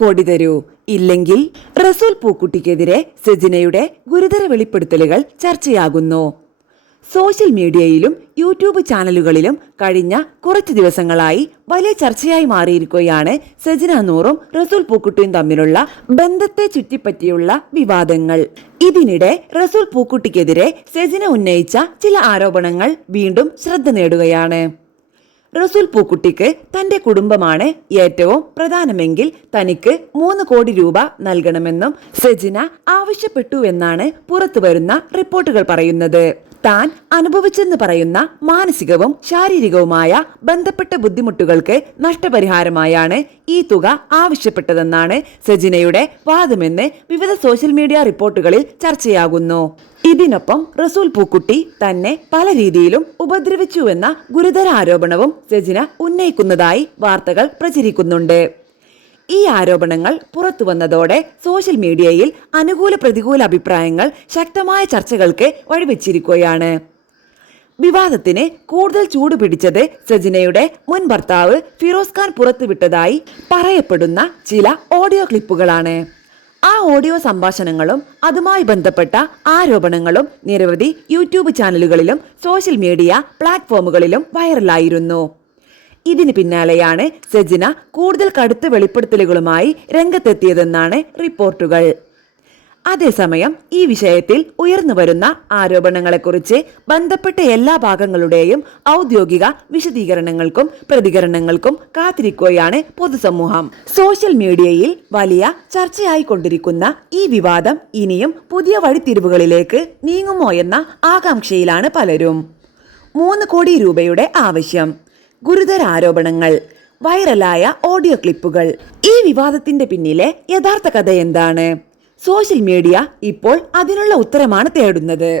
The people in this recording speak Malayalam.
കോടി തരൂ, ഇല്ലെങ്കിൽ റസൂൽ പൂക്കുട്ടിക്കെതിരെ സെജിനയുടെ ഗുരുതര വെളിപ്പെടുത്തലുകൾ ചർച്ചയാകുന്നു. സോഷ്യൽ മീഡിയയിലും യൂട്യൂബ് ചാനലുകളിലും കഴിഞ്ഞ കുറച്ചു ദിവസങ്ങളായി വലിയ ചർച്ചയായി മാറിയിരിക്കുകയാണ് സെജിന നൂറും റസൂൽ പൂക്കുട്ടിയും തമ്മിലുള്ള ബന്ധത്തെ ചുറ്റിപ്പറ്റിയുള്ള വിവാദങ്ങൾ. ഇതിനിടെ റസൂൽ പൂക്കുട്ടിക്കെതിരെ സെജിന ഉന്നയിച്ച ചില ആരോപണങ്ങൾ വീണ്ടും ശ്രദ്ധ നേടുകയാണ്. റസൂൽ പൂക്കുട്ടിക്ക് തന്റെ കുടുംബമാണ് ഏറ്റവും പ്രധാനമെങ്കിൽ തനിക്ക് 3 കോടി രൂപ നൽകണമെന്നും സെജിന ആവശ്യപ്പെട്ടുവെന്നാണ് പുറത്തുവരുന്ന റിപ്പോർട്ടുകൾ പറയുന്നത്. താൻ അനുഭവിച്ചെന്ന് പറയുന്ന മാനസികവും ശാരീരികവുമായ ബന്ധപ്പെട്ട ബുദ്ധിമുട്ടുകൾക്ക് നഷ്ടപരിഹാരമായാണ് ഈ തുക ആവശ്യപ്പെട്ടതെന്നാണ് സെജിനയുടെ വാദമെന്ന് വിവിധ സോഷ്യൽ മീഡിയ റിപ്പോർട്ടുകളിൽ ചർച്ചയാകുന്നു. ഇതിനൊപ്പം റസൂൽ പൂക്കുട്ടി തന്നെ പല രീതിയിലും ഉപദ്രവിച്ചുവെന്ന ഗുരുതര ആരോപണവും സെജിന ഉന്നയിക്കുന്നതായി വാർത്തകൾ പ്രചരിക്കുന്നുണ്ട്. ഈ ആരോപണങ്ങൾ പുറത്തു വന്നതോടെ സോഷ്യൽ മീഡിയയിൽ അനുകൂല പ്രതികൂല അഭിപ്രായങ്ങൾ ശക്തമായ ചർച്ചകൾക്ക് വഴിവെച്ചിരിക്കുകയാണ്. വിവാദത്തിന് കൂടുതൽ ചൂടുപിടിച്ചത് സെജിനയുടെ മുൻ ഭർത്താവ് ഫിറോസ് ഖാൻ പുറത്തുവിട്ടതായി പറയപ്പെടുന്ന ചില ഓഡിയോ ക്ലിപ്പുകളാണ്. ആ ഓഡിയോ സംഭാഷണങ്ങളും അതുമായി ബന്ധപ്പെട്ട ആരോപണങ്ങളും നിരവധി യൂട്യൂബ് ചാനലുകളിലും സോഷ്യൽ മീഡിയ പ്ലാറ്റ്ഫോമുകളിലും വൈറലായിരുന്നു. ഇതിന് പിന്നാലെയാണ് സെജിന കൂടുതൽ കടുത്ത വെളിപ്പെടുത്തലുകളുമായി രംഗത്തെത്തിയതെന്നാണ് റിപ്പോർട്ടുകൾ. അതേസമയം ഈ വിഷയത്തിൽ ഉയർന്നുവരുന്ന ആരോപണങ്ങളെക്കുറിച്ച് ബന്ധപ്പെട്ട എല്ലാ ഭാഗങ്ങളുടെയും ഔദ്യോഗിക വിശദീകരണങ്ങൾക്കും പ്രതികരണങ്ങൾക്കും കാത്തിരിക്കുകയാണ് പൊതുസമൂഹം. സോഷ്യൽ മീഡിയയിൽ വലിയ ചർച്ചയായിക്കൊണ്ടിരിക്കുന്ന ഈ വിവാദം ഇനിയും പുതിയ വഴിത്തിരിവുകളിലേക്ക് നീങ്ങുമോ എന്ന ആകാംക്ഷയിലാണ് പലരും. 3 കോടി രൂപയുടെ ആവശ്യം, ഗുരുതര ആരോപണങ്ങൾ, വൈറലായ ഓഡിയോ ക്ലിപ്പുകൾ. ഈ വിവാദത്തിന്റെ പിന്നിലെ യഥാർത്ഥ കഥ എന്താണ്? സോഷ്യൽ മീഡിയ ഇപ്പോൾ അതിനുള്ള ഉത്തരമാണ് തേടുന്നത്.